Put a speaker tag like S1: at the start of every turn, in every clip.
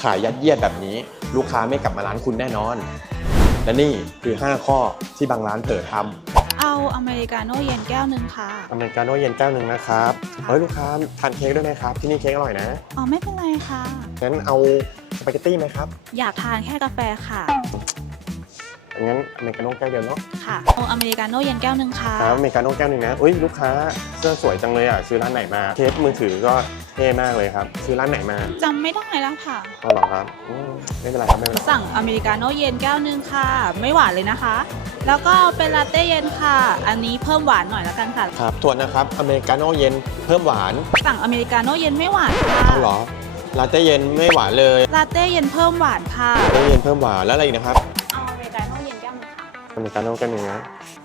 S1: ายยัดเยียดแบบนี้ลูกค้าไม่กลับมาร้านคุณแน่นอนและนี่คือ5ข้อที่บางร้านเผลอทำ
S2: เอาอเมริกาโน่เย็นแก้วหนึ่งค่ะ
S1: อเมริกาโน่เย็นแก้วหนึ่งนะครับเฮ้ยลูกค้าทานเค้กด้วยไหมครับที่นี่เค้กอร่อยนะ
S2: อ๋อไม่เป็นไรค่ะ
S1: งั้นเอาสปาเกตตี้ไหมครับ
S2: อยากทานแค่กาแฟค่ะ
S1: งั้นอเมริกาโน่แก้วเดียวเนาะ
S2: ค่ะเอาอเมริกาโน่เย็นแก้วหนึ่งค่ะ
S1: ครับอเมริกาโน่แก้วหนึ่งนะอุ้ยลูกค้าเสื้อสวยจังเลยอ่ะซื้อร้านไหนมาเคสมือถือก็เท่มากเลยครับซื้อร้านไหนมา
S2: จำไม่ได้แล้วค่ะ
S1: อ๋อเหรอครับไม่เป็นไรครับไม่เป็นไร
S2: สั่งอเมริกาโน่เย็นแก้วหนึ่งค่ะไม่หวานเลยนะคะ แล้วก็เป็นลาเต้เย็นค่ะ อันนี้เพิ่มหวานหน่อยแล้วกันค่ะ
S1: ครับทวนนะครับอเมริกาโน่เย็นเพิ่มหวาน
S2: สั่งอเมริกาโน่เย็นไม่หวานค่ะ
S1: อ๋อเหรอลาเต้เย็นไม่หวานเลย
S2: ลาเต้เย็นเพิ่มหวานค่ะ
S1: ลาเต้เย็นเพิ่มหวานแล้วอะไรอีกนะครับ
S2: เอาอเมริกาโน่เย็นแก้วหนึ่งค่ะ
S1: อเมริกาโน่แก้วหนึ่งนะ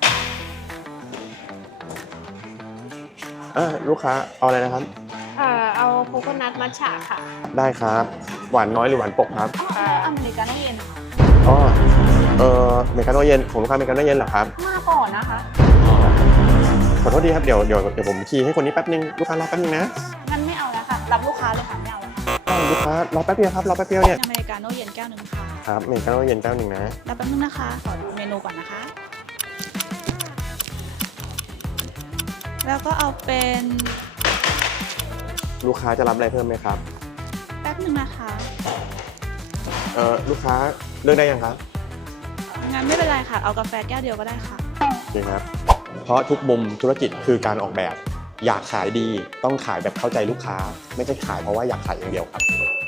S1: ลูกค้าเอาอะไรนะครับ
S3: เอาโคโคนัทมัทฉะค่ะ
S1: ได้ครับหวานน้อยหรือหวานปกครับ
S2: อเมริกาโน่เย็นค่ะ
S1: อ๋ออเมริกาโน่เย็นผมลูกค้าอเมริกาโน่เย็นเหรอครับ
S2: มาก่อนนะคะ
S1: ขอโทษดีครับเดี๋ยวผมคีย์ให้คนนี้แป๊บนึงลูกค้ารอแป๊บนึงนะ
S2: งั้นไม่เอาแล้วค่ะรับลูกค้าเลยค่ะไม่เอาแล้ว
S1: ลูกค้ารอแป๊บเดียวครับรอแป๊บเดียวเนี่ย
S2: อเมริกาโน่เย็นแก้วหนึ่งค่ะ
S1: ครับอเมริกาโน่เย็นแก้วหนึ่งนะ
S2: รับแป๊บนึงนะคะขอดูเมนูก่อนนะคะ แล้วก็เอาเป็น
S1: ลูกค้าจะรับอะไรเพิ่มไหมครับ
S2: แป๊บนึงนะคะ
S1: ลูกค้าเลือกได้ยังครับ
S2: งั้นไม่เป็นไรค่ะเอากาแฟแก้วเดียวก็ได้ค่ะ
S1: โอเคครับเพราะทุกมุมธุรกิจคือการออกแบบอยากขายดีต้องขายแบบเข้าใจลูกค้าไม่ใช่ขายเพราะว่าอยากขายอย่างเดียวครับ